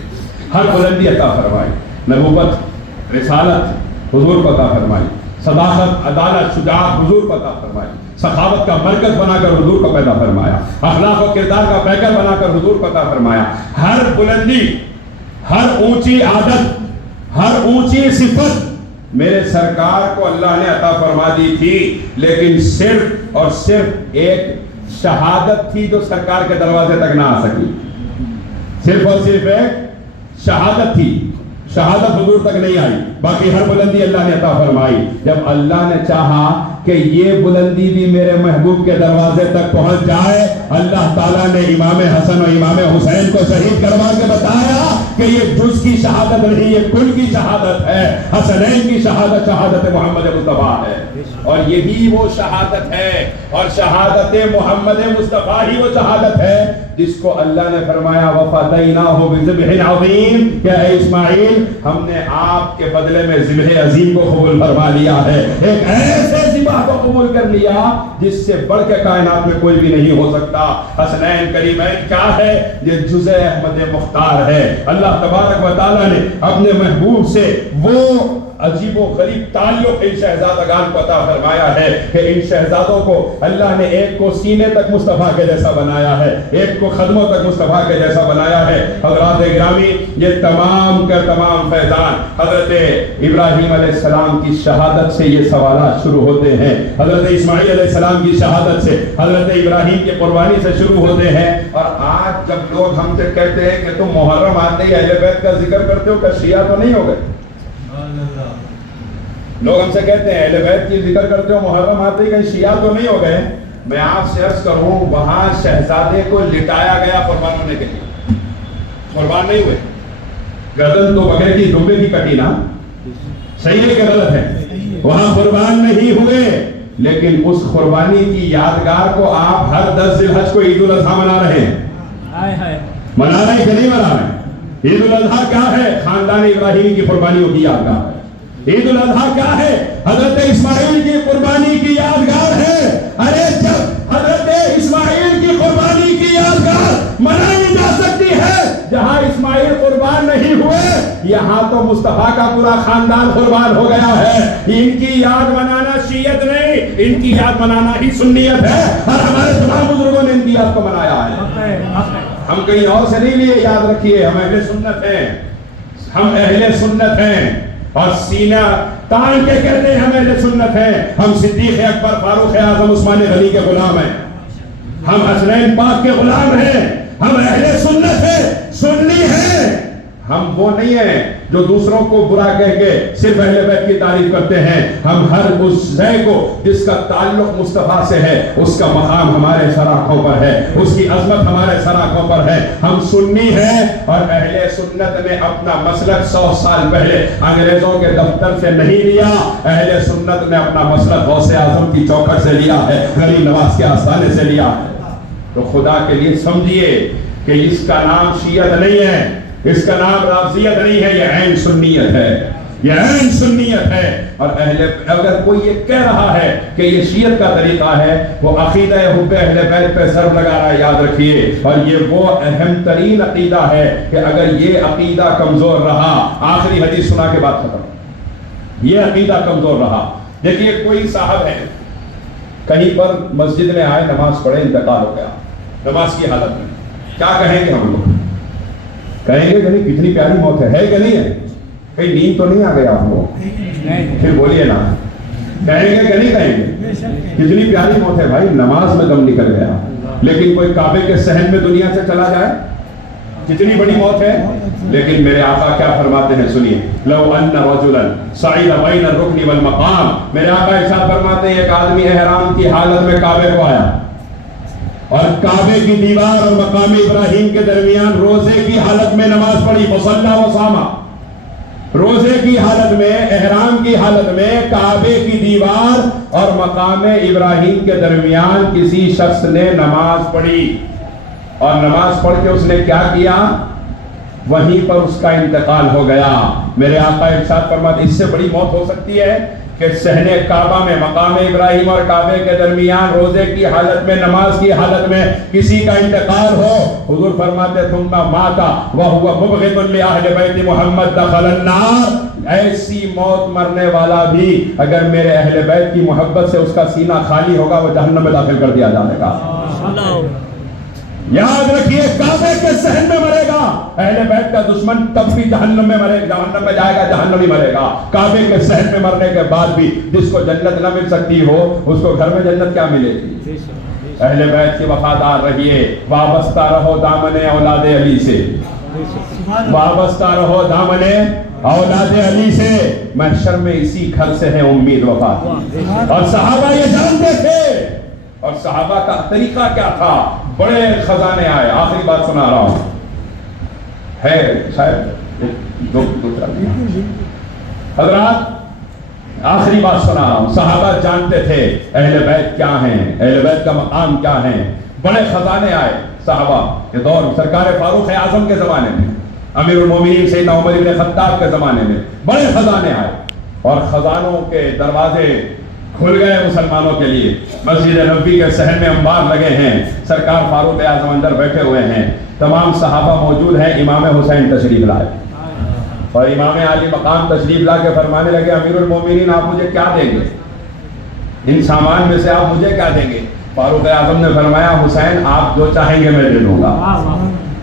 ہر بلندی عطا فرمائی، نبوت، رسالت حضور کو عطا فرمائی، صداقت، عدالت، شجاعت حضور کو عطا فرمائی، سخاوت کا مرکز بنا کر حضور کو پیدا فرمایا، اخلاق و کردار کا پیکر بنا کر حضور کو عطا فرمایا۔ ہر بلندی، ہر اونچی عادت، ہر اونچی صفت میرے سرکار کو اللہ نے عطا فرما دی تھی، لیکن صرف اور صرف ایک شہادت تھی جو سرکار کے دروازے تک نہ آ سکی، صرف اور صرف ایک شہادت تھی، شہادت حضور تک نہیں آئی، باقی ہر بلندی اللہ نے عطا فرمائی۔ جب اللہ نے چاہا کہ یہ بلندی بھی میرے محبوب کے دروازے تک پہنچ جائے، اللہ تعالیٰ نے امام حسن و امام حسین کو شہید کروا کے بتایا کہ یہ جز کی شہادت نہیں، یہ کل کی شہادت ہے، حسنین کی شہادت شہادت محمد مصطفیٰ ہے، اور یہی وہ شہادت ہے، اور شہادت محمد مصطفیٰ ہی وہ شہادت ہے جس کو اللہ نے فرمایا وَفَدَيْنَاهُ بِذِبْحٍ عَظِيمٍ کہ اے اسماعیل ہم نے آپ کے بدلے میں ذبح عظیم کو قبول فرما لیا ہے، ایک ایسے ذبح کو قبول کر لیا جس سے بڑھ کے کائنات میں کوئی بھی نہیں ہو سکتا۔ حسنین کریمین کیا ہے؟ یہ جز احمد مختار ہے۔ اللہ تبارک و تعالیٰ نے اپنے محبوب سے وہ عجیب و غریب تعلق ان شہزادگان کو عطا فرمایا ہے کہ ان شہزادوں کو اللہ نے ایک کو سینے تک مصطفیٰ کے جیسا بنایا ہے، ایک کو قدموں تک مصطفیٰ کے جیسا بنایا ہے۔ حضرات گرامی، یہ تمام کا تمام فیضان حضرت ابراہیم علیہ السلام کی شہادت سے یہ سوالات شروع ہوتے ہیں، حضرت اسماعیل علیہ السلام کی شہادت سے، حضرت ابراہیم کی قربانی سے شروع ہوتے ہیں۔ اور آج جب لوگ ہم سے کہتے ہیں کہ تم محرم آتے ہی اہل بیت کا ذکر کرتے ہو، کہ شیعہ تو نہیں ہو گئے؟ لوگ ہم سے کہتے ہیں اہل بیت کی ذکر کرتے ہو محرم آتے ہی کہیں شیعہ تو نہیں ہو گئے؟ میں آپ سے عرض کروں، وہاں شہزادے کو لٹایا گیا قربان ہونے کے لیے، قربان نہیں ہوئے۔ گردن تو بغیر کی دمبے کی کٹی نا، صحیح ہے کہ غلط ہے؟ وہاں قربان نہیں ہوئے، لیکن اس قربانی کی یادگار کو آپ ہر 10 ذی الحج کو عید الاضحیٰ منا رہے ہیں، منا رہے ہیں کہ نہیں منا رہے؟ عید الاضحیٰ کیا ہے؟ خاندان ابراہیمی کی قربانیوں کی یادگار ہے۔ عید الاضحیٰ کیا ہے؟ حضرت اسماعیل کی قربانی کی یادگار ہے۔ ارے جب حضرت اسماعیل کی قربانی کی یادگار منائی جا سکتی ہے جہاں اسماعیل قربان نہیں ہوئے، یہاں تو مصطفیٰ کا پورا خاندان قربان ہو گیا ہے۔ ان کی یاد منانا شیعت نہیں، ان کی یاد منانا ہی سنیت ہے، اور ہمارے تمام بزرگوں نے ان کی یاد کو منایا ہے۔ ہم کہیں اور سے نہیں لیے، یاد رکھیے ہم اہل سنت ہیں، ہم اہل سنت ہیں، اور سینہ تان کے کہتے ہیں ہم اہل سنت ہیں۔ ہم صدیق اکبر، فاروق اعظم، عثمان غنی کے غلام ہیں، ہم حسنین پاک کے غلام ہیں، ہم اہل سنت ہیں، سنی ہیں۔ ہم وہ نہیں ہیں جو دوسروں کو برا کہہ کے صرف اہل بیت کی تعریف کرتے ہیں۔ ہم ہر اس شے کو جس کا تعلق مصطفیٰ سے ہے، اس کا مقام ہمارے سراخوں پر ہے، اس کی عظمت ہمارے سراخوں پر ہے۔ ہم سنی ہیں، اور اہل سنت نے اپنا مسلک 100 سال پہلے انگریزوں کے دفتر سے نہیں لیا، اہل سنت نے اپنا مسلک غوث اعظم کی چوکھٹ سے لیا ہے، غریب نواز کے آستانے سے لیا ہے۔ تو خدا کے لیے سمجھیے کہ اس کا نام شیعت نہیں ہے، اس کا نام رافضیت نہیں ہے، یہ عین سنیت ہے، یہ عین سنیت ہے۔ اور اگر کوئی یہ کہہ رہا ہے کہ یہ شیعت کا طریقہ ہے، وہ عقیدہ حب اہل بیت پہ ضرب لگا رہا ہے، یاد رکھیے۔ اور یہ وہ اہم ترین عقیدہ ہے کہ اگر یہ عقیدہ کمزور رہا، آخری حدیث سنا کے بعد ختم، یہ عقیدہ کمزور رہا۔ دیکھیے کوئی صاحب ہے کہیں پر مسجد میں آئے، نماز پڑھے، انتقال ہو گیا نماز کی حالت میں، کیا کہیں گے ہم لوگ؟ کہیں گے کہ نہیں کتنی پیاری موت ہے کہ نہیں ہے؟ کہیں نیند تو نہیں آ گیا آپ کو؟ پھر بولیے نا، کہیں گے کہ نہیں کہیں گے؟ کتنی پیاری موت ہے بھائی، نماز میں دم نکل گیا۔ لیکن کوئی کعبے کے صحن میں دنیا سے چلا جائے، کتنی بڑی موت ہے. لیکن میرے آقا کیا فرماتے ہیں سنیے. لو ان رجلا صعد بین الرکن والمقام، میرے آقا ارشاد فرماتے ہیں ایک آدمی احرام کی حالت میں کعبے کو آیا اور کعبے کی دیوار اور مقام ابراہیم کے درمیان روزے کی حالت میں نماز پڑھی. فصلی وصام، روزے کی حالت میں، احرام کی حالت میں کعبے کی دیوار اور مقام ابراہیم کے درمیان کسی شخص نے نماز پڑھی، اور نماز پڑھ کے اس نے کیا کیا؟ وہیں پر اس کا انتقال ہو گیا. میرے آقا ارشاد فرماتے اس سے بڑی موت ہو سکتی ہے کہ صحن کعبہ میں مقام ابراہیم اور کعبے کے درمیان روزے کی حالت میں، نماز کی حالت میں کسی کا انتقال ہو. حضور فرماتے ثم مات وهو مبغض لأهل بیت محمد دخل النار. ایسی موت مرنے والا بھی اگر میرے اہل بیت کی محبت سے اس کا سینہ خالی ہوگا وہ جہنم میں داخل کر دیا جائے گا. یاد رکھیے کعبے کے صحن میں مرے گا، اہل بیت کا دشمن تب بھی جہنم میں مرے گا، جہنم میں جائے گا، جہنم ہی مرے گا. کعبے کے صحن میں مرنے کے بعد بھی جس کو جنت نہ مل سکتی ہو اس کو گھر میں جنت کیا ملے گی؟ اہل بیت کے وفادار رہیے، وابستہ رہو دامن اولاد علی سے، وابستہ رہو دامن اولاد علی سے. محشر میں اسی گھر سے ہے امید وفا. اور صحابہ یہ جانتے تھے، اور صحابہ کا طریقہ کیا تھا؟ بڑے خزانے آئے. آخری بات سنا رہا ہوں، ہے شاید حضرات آخری بات سنا رہا ہوں. صحابہ جانتے تھے اہل بیت کیا ہیں، اہل بیت کا مقام کیا ہے. بڑے خزانے آئے صحابہ کے دور، سرکار فاروق اعظم کے زمانے میں، امیر المومنین سیدنا عمر بن خطاب کے زمانے میں بڑے خزانے آئے، اور خزانوں کے دروازے کھل گئے مسلمانوں کے لیے. مسجد نبوی کے صحن میں انبار لگے ہیں، سرکار فاروق اعظم اندر بیٹھے ہوئے ہیں، تمام صحابہ موجود ہیں. امام حسین تشریف لائے اور امام علی مقام تشریف لا کے فرمانے لگے امیر المومنین آپ مجھے کیا دیں گے؟ ان سامان میں سے آپ مجھے کیا دیں گے؟ فاروق اعظم نے فرمایا حسین آپ جو چاہیں گے میں دے دوں گا،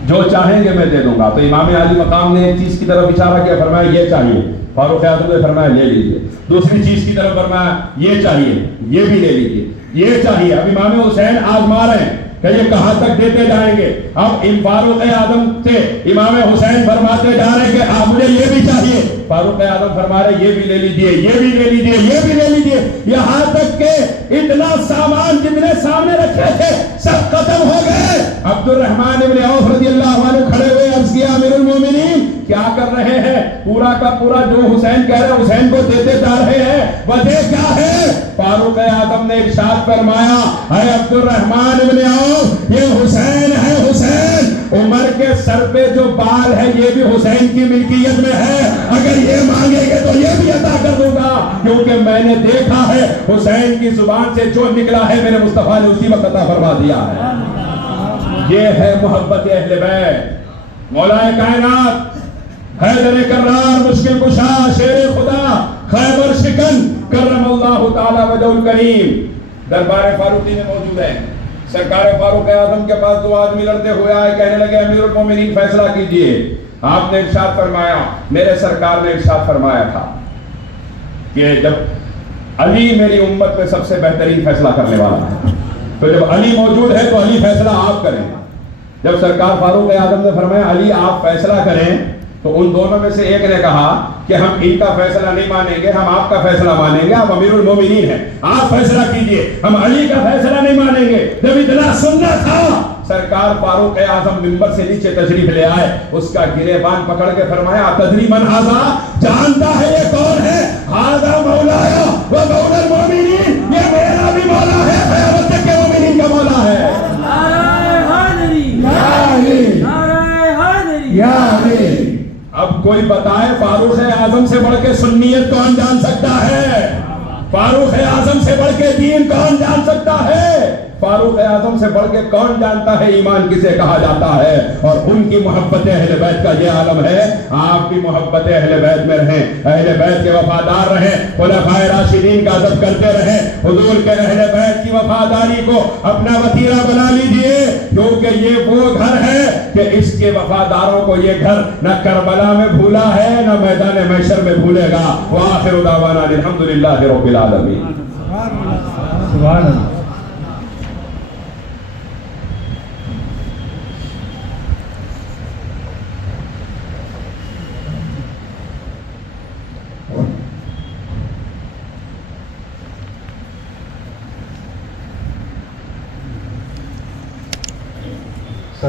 جو چاہیں گے میں دے دوں گا. تو امام علی مقام نے ایک چیز کی طرف اشارہ کیا، فرمایا یہ چاہیے. فاروق اعظم نے فرمایا لے لیجیے. دوسری چیز کی طرف فرمایا یہ چاہیے، یہ بھی لے لیجیے. یہ چاہیے. اب امام حسین آزما رہے ہیں کہ یہ کہاں تک دیتے جائیں گے. اب فاروق اعظم سے امام حسین فرماتے جا رہے ہیں کہ آپ مجھے یہ بھی چاہیے. فاروق اعظم فرما رہے یہ بھی لے لیجیے، یہ بھی لے لیجیے، یہ بھی لے لیجیے. یہاں تک کہ اتنا سامان جتنے سامنے رکھے تھے سب ختم ہو گئے. عبد الرحمن ابن عوف رضی اللہ عنہ کھڑے ہوئے عرض کیا امیر المومنین کیا کر رہے ہیں؟ پورا کا پورا جو حسین کہہ رہے حسین کو دیتے جا رہے ہیں، وجہ کیا ہے؟ فاروق اعظم نے ارشاد فرمایا اے عبد الرحمن ابن عوف یہ حسین ہے، حسین. عمر کے سر پہ جو بال ہے یہ بھی حسین کی ملکیت میں ہے، اگر یہ مانگیں گے تو یہ بھی عطا کر دوں گا، کیونکہ میں نے دیکھا ہے حسین کی زبان سے جو نکلا ہے میرے مصطفیٰ نے اسی وقت عطا فرما دیا ہے. یہ ہے محبت اہل بیت. مولا کائنات حیدر کرار، مشکل کشا، شیر خدا، خیبر شکن، کرم اللہ تعالی وجہ الکریم دربار فاروقی میں موجود ہے. سرکار فاروق اعظم کے پاس دو آدمی لڑتے ہوئے آئے، کہنے لگے امیر المومنین فیصلہ کیجئے. آپ نے ارشاد فرمایا، میرے سرکار نے ارشاد فرمایا تھا کہ جب علی میری امت میں سب سے بہترین فیصلہ کرنے والا ہے، تو جب علی موجود ہے تو علی فیصلہ آپ کریں. جب سرکار فاروق اعظم نے فرمایا علی آپ فیصلہ کریں، تو ان دونوں میں سے ایک نے کہا کہ ہم ان کا فیصلہ نہیں مانیں گے، ہم آپ کا فیصلہ مانیں گے، آپ امیر المومنین ہیں، آپ فیصلہ کیجئے، ہم علی کا فیصلہ نہیں مانیں گے. جب اتنا سننا تھا سرکار فاروق اعظم منبر سے نیچے تشریف لے آئے، اس کا گریبان پکڑ کے فرمایا تدری من ھذا، جانتا ہے یہ کون ہے؟ ھذا مولایا و مولا المومنین، یہ میرا بھی مولا ہے، خیبر کے مومنین کا مولا ہے. یا علی. اب کوئی بتائے فاروق اعظم سے بڑھ کے سنیت کون جان سکتا ہے؟ فاروق اعظم سے بڑھ کے دین کون جان سکتا ہے؟ فاروق اعظم سے بڑھ کے کون جانتا ہے ایمان کسے کہا جاتا ہے؟ اور ان کی محبت اہل بیت کا یہ عالم ہے. آپ بھی محبت اہل بیت میں رہیں، اہل بیت کے وفادار رہیں، خلفائے راشدین کا ادب کرتے رہیں. حضور کے اہل بیت کی وفاداری کو اپنا وتیرہ بنا لیجئے، کیونکہ یہ وہ گھر ہے کہ اس کے وفاداروں کو یہ گھر نہ کربلا میں بھولا ہے نہ میدان محشر میں بھولے گا. وآخر دعوانا الحمدللہ رب العالمین. سبحان اللہ.